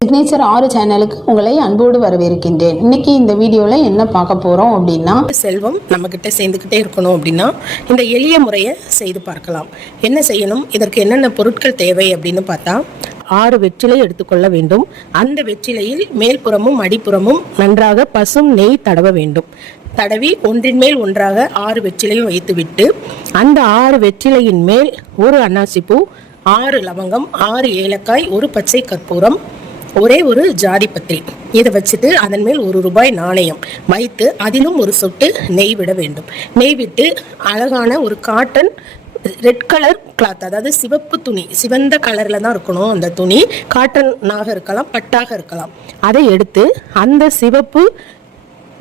Signature ஆறு சேனலுக்கு உங்களை அன்போடு வரவேற்கின்றேன். இன்னைக்கு இந்த வீடியோவில் என்ன பார்க்க போகிறோம் அப்படின்னா செல்வம் நம்மக்கிட்ட சேர்ந்துக்கிட்டே இருக்கணும் அப்படின்னா இந்த எளிய முறையை செய்து பார்க்கலாம். என்ன செய்யணும்? இதற்கு என்னென்ன பொருட்கள் தேவை அப்படின்னு பார்த்தா ஆறு வெற்றிலை எடுத்துக்கொள்ள வேண்டும். அந்த வெற்றிலையில் மேல்புறமும் அடிப்புறமும் நன்றாக பசும் நெய் தடவ வேண்டும். தடவி ஒன்றின் மேல் ஒன்றாக ஆறு வெற்றிலையும் வைத்துவிட்டு அந்த ஆறு வெற்றிலையின் மேல் ஒரு அன்னாசிப்பூ ஆறு லவங்கம் ஆறு ஏலக்காய் ஒரு பச்சை கற்பூரம் ஒரே ஒரு ஜாதி பத்திரி இதை வச்சுட்டு அதன் மேல் ஒரு ரூபாய் நாணயம் வைத்து அதிலும் ஒரு சொட்டு நெய் விட வேண்டும். நெய் விட்டு அழகான ஒரு காட்டன் ரெட் கலர் கிளாத் அதாவது சிவப்பு துணி சிவந்த கலரில் தான் இருக்கணும் அந்த துணி. காட்டனாக இருக்கலாம் பட்டாக இருக்கலாம். அதை எடுத்து அந்த சிவப்பு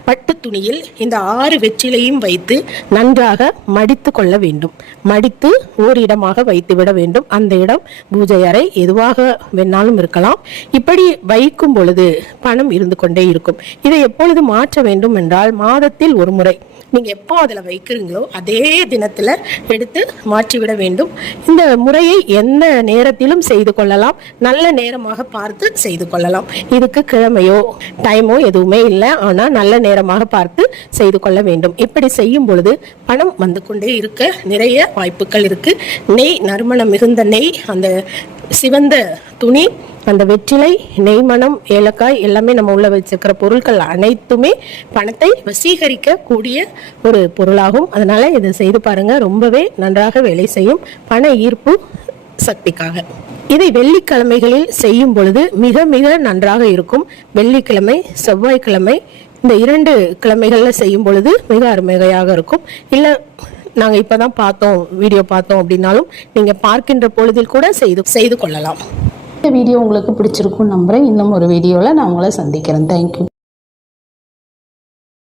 பட்டு துணியில் இந்த ஆறு வெற்றிலையும் வைத்து நன்றாக மடித்து கொள்ள வேண்டும். மடித்து ஓரிடமாக வைத்து விட வேண்டும். அந்த இடம் பூஜை அறை எதுவாக வேணாலும் இருக்கலாம். இப்படி வைக்கும் பொழுது பணம் இருந்து கொண்டே இருக்கும். இதை எப்பொழுது மாற்ற வேண்டும் என்றால் மாதத்தில் ஒரு முறை நீங்க எப்போ அதில் வைக்கிறீங்களோ அதே தினத்தில் எடுத்து மாற்றிவிட வேண்டும். இந்த முறையை எந்த நேரத்திலும் செய்து கொள்ளலாம். நல்ல நேரமாக பார்த்து செய்து கொள்ளலாம். இதுக்கு கிழமையோ டைமோ எதுவுமே இல்லை. ஆனால் நல்ல நேரமாக பார்த்து செய்து கொள்ள வேண்டும். இப்படி செய்யும் பொழுது பணம் வந்து கொண்டே இருக்க நிறைய வாய்ப்புகள் இருக்கு. நெய் நறுமணம் மிகுந்த நெய் அந்த சிவந்த துணி அந்த வெற்றிலை நெய்மணம் ஏலக்காய் எல்லாமே நம்ம உள்ள வச்சிருக்கிற பொருட்கள் அனைத்துமே பணத்தை வசீகரிக்க கூடிய ஒரு பொருளாகும். அதனால இதை செய்து பாருங்க. ரொம்பவே நன்றாக வேலை செய்யும் பண ஈர்ப்பு சக்திக்காக. இதை வெள்ளிக்கிழமைகளில் செய்யும் பொழுது மிக மிக நன்றாக இருக்கும். வெள்ளிக்கிழமை செவ்வாய்க்கிழமை இந்த இரண்டு கிழமைகளில் செய்யும் பொழுது மிக அருமையாக இருக்கும். இல்லை நாங்கள் இப்போ தான் பார்த்தோம் வீடியோ பார்த்தோம் அப்படின்னாலும் நீங்கள் பார்க்கின்ற பொழுதில் கூட செய்து செய்து கொள்ளலாம். இந்த வீடியோ உங்களுக்கு பிடிச்சிருக்கும் நம்புறேன். இன்னும் ஒரு வீடியோவில் நான் உங்களை சந்திக்கிறேன். தேங்க்யூ